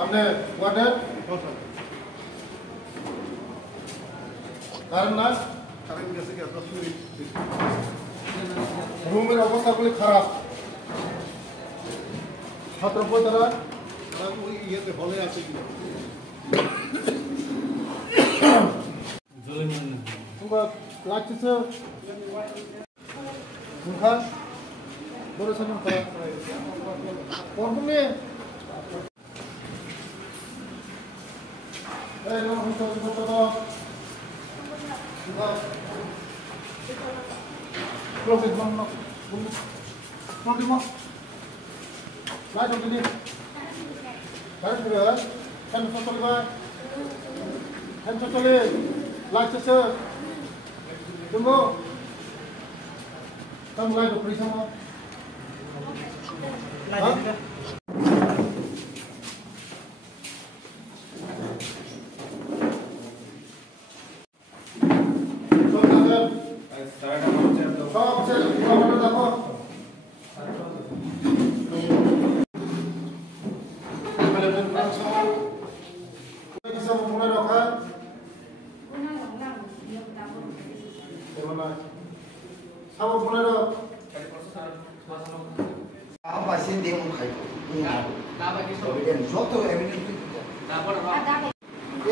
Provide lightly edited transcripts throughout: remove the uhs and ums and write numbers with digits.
आपने वाटर कारण ना कैसे क्या 10 मिनट रूमेर অবস্থাগুলি খারাপ ছাত্র পড়ারা ওই ইয়েতে হলে আছে কি তোমরা লাগতেছে মুখা বড় সামনে করা পড়বনি এই নো হইতো তো Profit bang nak, profit bang. Light on ini. Light juga. Hand foto lima. Hand foto le. Light sese. Tunggu. Kamu light tu pergi sama. Light juga.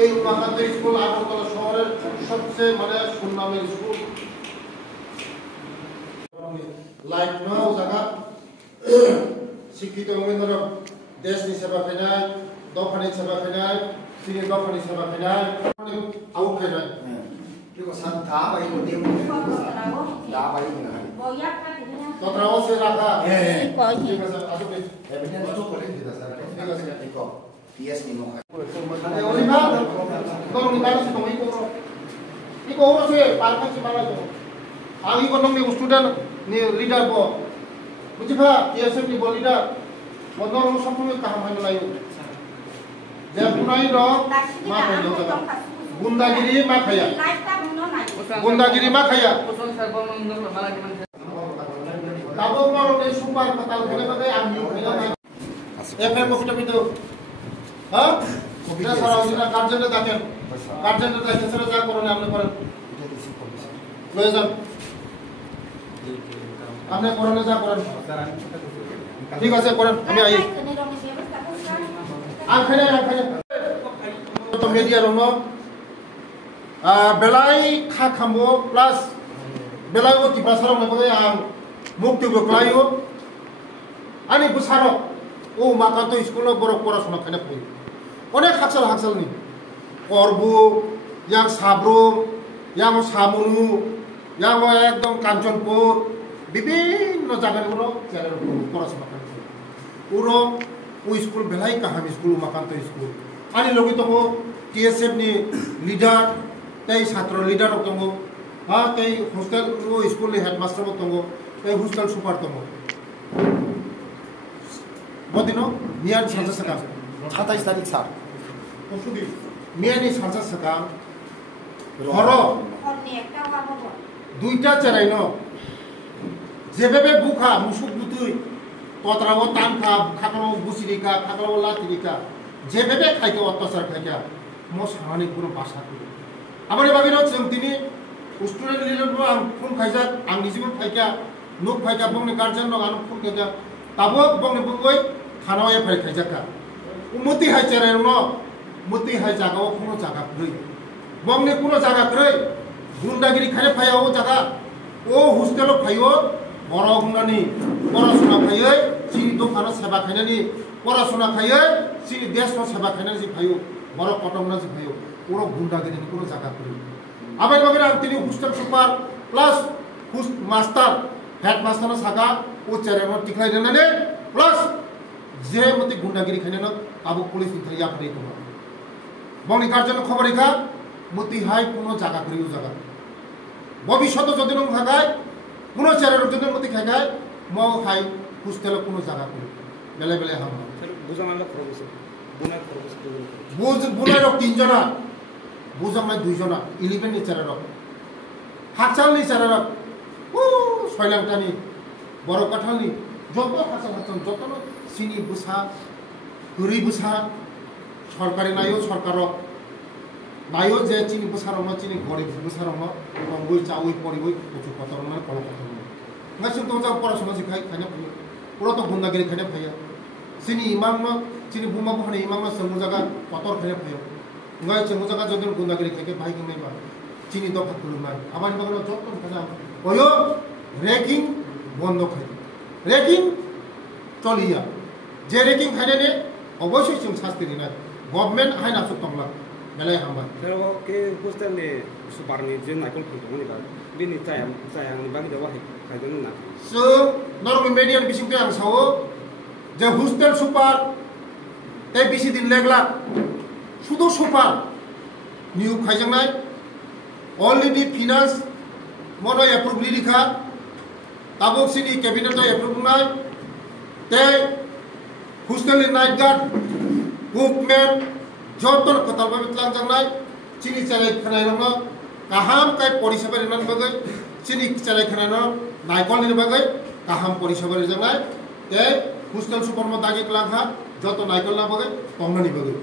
এই মাকান্ত স্কুল আগরতলা শহরের সবচেয়ে মানে সুনামের স্কুল লাইট নাও জায়গা শিক্ষিত রবীন্দ্র দেশনি সেবা ফেনায় দফানি সেবা ফেনায় সিনি দফানি সেবা ফেনায় আউ ফেনায় Itu san da bai ko dem da bai na তত্রাও সে রাখা ঠিক আছে আসলে এভিডেন্স তো করে দিতে স্যার ঠিক আছে ঠিক আছে PS ni no Ada Oliva, kau ni kalau sih kau ikut, ini kau urus sih, parkan sih malah tu. Agi kau nong ni student ni leader ko, macam apa? TSM ni bo leader, modal orang sampai ni kaham hai melayu. Jaya punai dong, mak kaya dong. Gundagiri mak kaya. Gundagiri mak kaya. Tahu orang ni super betul kena pakai ambil, kena pakai. FM ko kita itu. হ্যাঁ এটা সারা ওদিনা কার্জেন্টে দেখেন কার্জেন্টে দেখেন সেটা যা করেন আপনি করেন লয়ে যান আপনি করেন যা করেন ঠিক আছে করেন আমি আই আখানে তো মিডিয়া রং বেলাই খা খামো প্লাস বেলাই ও টিপা সারাম নাবগে আং মুক্তি বকলাইও আনি বুসারো ও মাকাতো স্কুল বড় পড়াশোনা খানে ফই অনেক হাকসাল নি করবু yang সাবরুম yang সামনু yang একদম কাঞ্চনপুর বিভিন্ন জায়গাগুলো চ্যানেল পড়াশোনা করে পুরো ওই স্কুল বেলাই কাহাম স্কুল মাকান্ত স্কুল আনি লগি তো টিএসএফ নি লিডার তাই ছাত্র লিডার দङ হ্যাঁ তাই হোস্টেল ও স্কুল নি হেডমাস্টার দङ তাই হোস্টেল সুপার দङ বদিনো মিয়ান সাজা সাকা 27 তারিখ স্যার মিয়ানি সাজা সাকা হরো দুইটা চেরাইনো যেভাবে বুখা মুসুক বুতুই কতরাও তামখা খাকরাও বুসিরিকা খাকরাও লাতিরিকা যেভাবে খাইকে অত্যাচার খাইকা মো সামানি কোনো ভাষা করি আমার এভাবে হচ্ছে তিনি স্টুডেন্ট লিডার আং ফোন খাইজাক আং নিজেও খাইকা নুক খাইকা বংনি গার্জেন নং আং ফোন খাইকা তাবো বংনি বংগই থানাও এফআই খাইজাকা উমতি হাই চেরাইনো মতি হাই জাগাও কোনো জায়গা কই বংনি কোনো জায়গা কই গুন্ডাগিরি খাইলে ফাইয়া ও জায়গা ও হোস্টেলও ফাইও বড় গুন্ডানি পড়াশোনা খাইয়ে চিনি দোকানো সেবা খাইনানি পড়াশোনা খাইয়ে চিনি দেশনো সেবা খাইনানি যে ফাইও বড় কটমনা যে ফাইও পুরো গুন্ডাগিরি কোনো জায়গা কই আবার ভাবে তিনি hostel super plus master headmaster সাকা ও চেরানো টিকলাই দেনানে প্লাস যে মতি গুন্ডাগিরি খাইনানো আবু পুলিশ ইয়া ফাই তো বংনি গার্জেন খবর রেখা মতি হাই কোনো জায়গা করিও জায়গা ভবিষ্যতে যদি নং থাকায় কোনো চেরার যদি মতি খাইগায় ম হাই হোস্টেল কোনো জায়গা করি বেলে বেলে হাম বুঝামালা খরচ বুনার খরচ বুঝ বুনার 3 জনা বুঝামাই 2 জনা 11 নি চেরার हाकसालनि सारा सयलांटानि बर' काठालनि যত হাকসাল যত চিনি বুসা গুড়ি বুসা সরকারি নাইও সরকার নাইও যে চিনি বুসারং চিনি গরিব বুসারং বই চাউই পরিবই প্রচুর কতরং call কতরং ngasim to jang porasona jikai khane phayo puro to gundagiri khane phayo chini imam no chini buma bhane imam no samu jaga kotor khane phayo ngai samu jaga jodin gundagiri khake bhai ginai ba chini to phakulu mai amani bagno jotto khaja oyo রেকিং বন্ধ খাই রেকিং চলিয়া যে রেকিং খাইনে অবশ্যই जों শাস্তি দিনা government আইন আসুক তংলা মেলাই হামবা Pero que hostel ni subarni je naikol phung ni ba bini sayang ni bagi dawa hai don na जों नर्म मेडियान बिसिंते आं सावो যে হোস্টেল সুপার এই বেশি দিন লাগলা শুধু সুপার নিয়োগ খাইজাংনাই অলরেডি ফিনান্স মনো এপ্রুভ লিখা তাবক সিনি ক্যাবিনেট এপ্রুভ নাই তে হোস্টেল নাইট গার্ড কুকম্যান যতন কথালবা বিতলাংজাংনাই চিনি চালাই খানাই রং কাহাম কাই পরিষেবা রিনান বাগৈ চিনি চালাই খানাই নাইকল নির বাগৈ কাহাম পরিষেবা রিজাংনাই তে হোস্টেল সুপার মো দাগি ক্লাংহা যত নাইকল না বাগৈ তংনানি বাগৈ